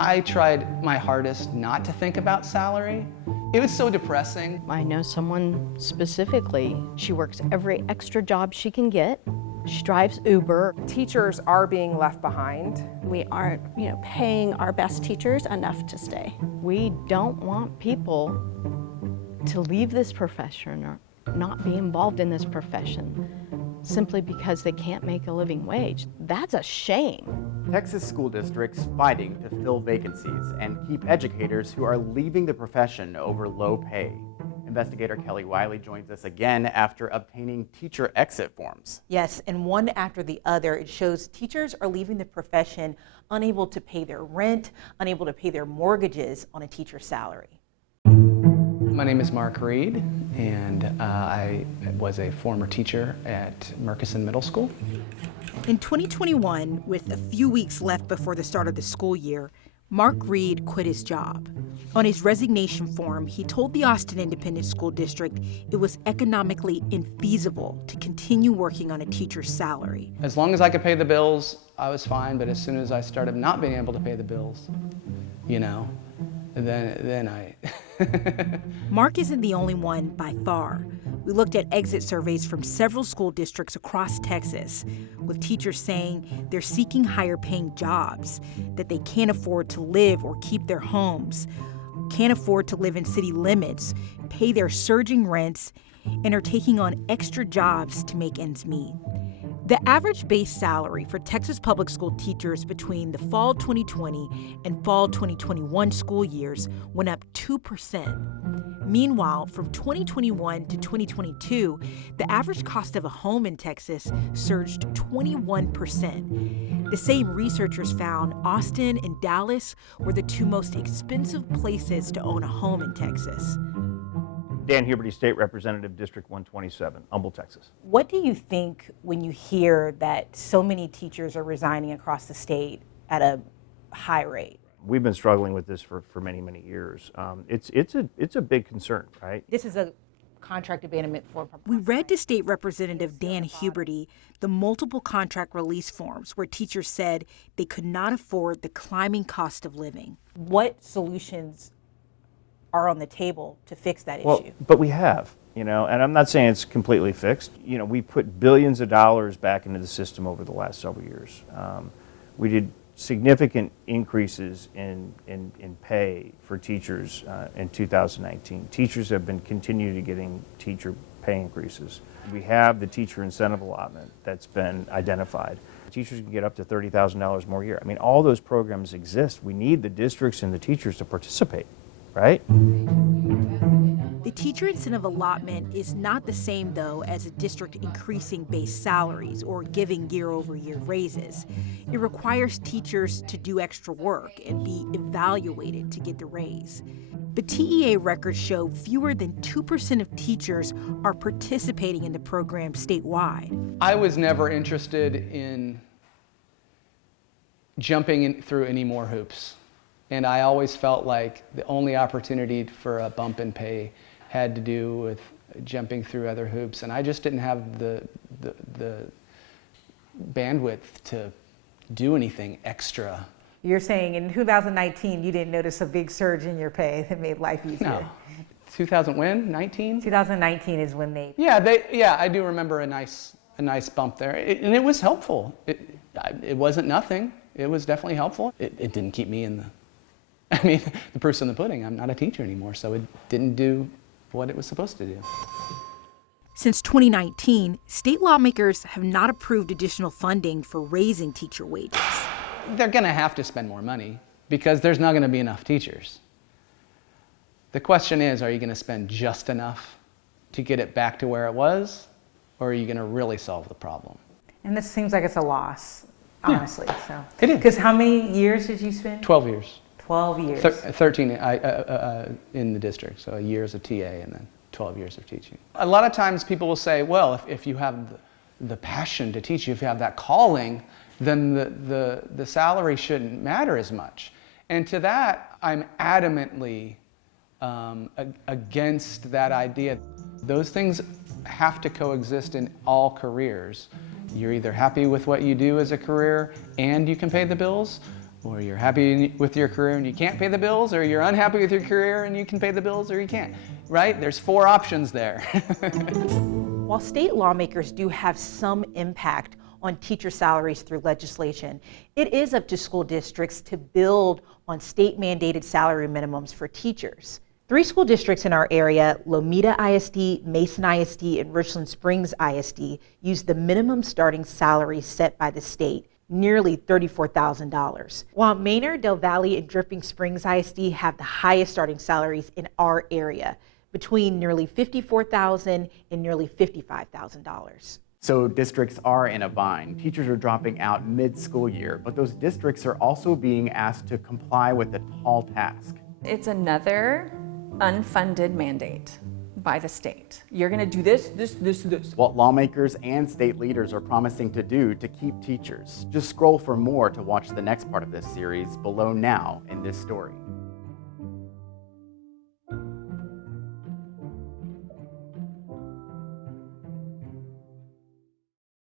I tried my hardest not to think about salary. It was so depressing. I know someone specifically. She works every extra job she can get. She drives Uber. Teachers are being left behind. We aren't, paying our best teachers enough to stay. We don't want people to leave this profession or not be involved in this profession simply because they can't make a living wage. That's a shame. Texas school districts fighting to fill vacancies and keep educators who are leaving the profession over low pay. Investigator Kelly Wiley joins us again after obtaining teacher exit forms. Yes, and one after the other, it shows teachers are leaving the profession unable to pay their rent, unable to pay their mortgages on a teacher's salary. My name is Mark Reed, and I was a former teacher at Murkison Middle School. In 2021, with a few weeks left before the start of the school year, Mark Reed quit his job. On his resignation form, he told the Austin Independent School District it was economically infeasible to continue working on a teacher's salary. As long as I could pay the bills, I was fine, but as soon as I started not being able to pay the bills, then I... Mark isn't the only one by far. We looked at exit surveys from several school districts across Texas, with teachers saying they're seeking higher paying jobs, that they can't afford to live or keep their homes, can't afford to live in city limits, pay their surging rents, and are taking on extra jobs to make ends meet. The average base salary for Texas public school teachers between the fall 2020 and fall 2021 school years went up 2%. Meanwhile, from 2021 to 2022, the average cost of a home in Texas surged 21%. The same researchers found Austin and Dallas were the two most expensive places to own a home in Texas. Dan Huberty, State Representative, District 127, Humble, Texas. What do you think when you hear that so many teachers are resigning across the state at a high rate? We've been struggling with this for many, many years. It's a big concern, right? This is a contract abandonment form. We read to State Representative Dan Huberty the multiple contract release forms where teachers said they could not afford the climbing cost of living. What solutions are on the table to fix that issue? But we have, and I'm not saying it's completely fixed. We put billions of dollars back into the system over the last several years. We did significant increases in pay for teachers in 2019. Teachers have been continuing getting teacher pay increases. We have the teacher incentive allotment that's been identified. Teachers can get up to $30,000 more a year. All those programs exist. We need the districts and the teachers to participate. Right? The teacher incentive allotment is not the same, though, as a district increasing base salaries or giving year-over-year raises. It requires teachers to do extra work and be evaluated to get the raise. The TEA records show fewer than 2% of teachers are participating in the program statewide. I was never interested in jumping through any more hoops. And I always felt like the only opportunity for a bump in pay had to do with jumping through other hoops. And I just didn't have the bandwidth to do anything extra. You're saying in 2019, you didn't notice a big surge in your pay that made life easier? No. 2000 when? 19? 2019 is when they... Yeah, I do remember a nice bump there. And it was helpful. It wasn't nothing. It was definitely helpful. It didn't keep me in the... the proof's in the pudding. I'm not a teacher anymore, so it didn't do what it was supposed to do. Since 2019, state lawmakers have not approved additional funding for raising teacher wages. They're going to have to spend more money because there's not going to be enough teachers. The question is, are you going to spend just enough to get it back to where it was, or are you going to really solve the problem? And this seems like it's a loss, honestly. Yeah. So it is. Because how many years did you spend? 12 years. 12 years. 13 in the district, so a year as a TA and then 12 years of teaching. A lot of times people will say, well, if you have the passion to teach, if you have that calling, then the salary shouldn't matter as much. And to that, I'm adamantly against that idea. Those things have to coexist in all careers. You're either happy with what you do as a career and you can pay the bills, or you're happy with your career and you can't pay the bills, or you're unhappy with your career and you can pay the bills or you can't, right? There's 4 options there. While state lawmakers do have some impact on teacher salaries through legislation, it is up to school districts to build on state-mandated salary minimums for teachers. 3 school districts in our area, Lomita ISD, Mason ISD, and Richland Springs ISD, use the minimum starting salary set by the state, nearly $34,000. While Maynard, Del Valle, and Dripping Springs ISD have the highest starting salaries in our area, between nearly $54,000 and nearly $55,000. So districts are in a bind. Teachers are dropping out mid-school year, but those districts are also being asked to comply with a tall task. It's another unfunded mandate by the state. You're going to do this, this, this, this. What lawmakers and state leaders are promising to do to keep teachers. Just scroll for more to watch the next part of this series below now in this story.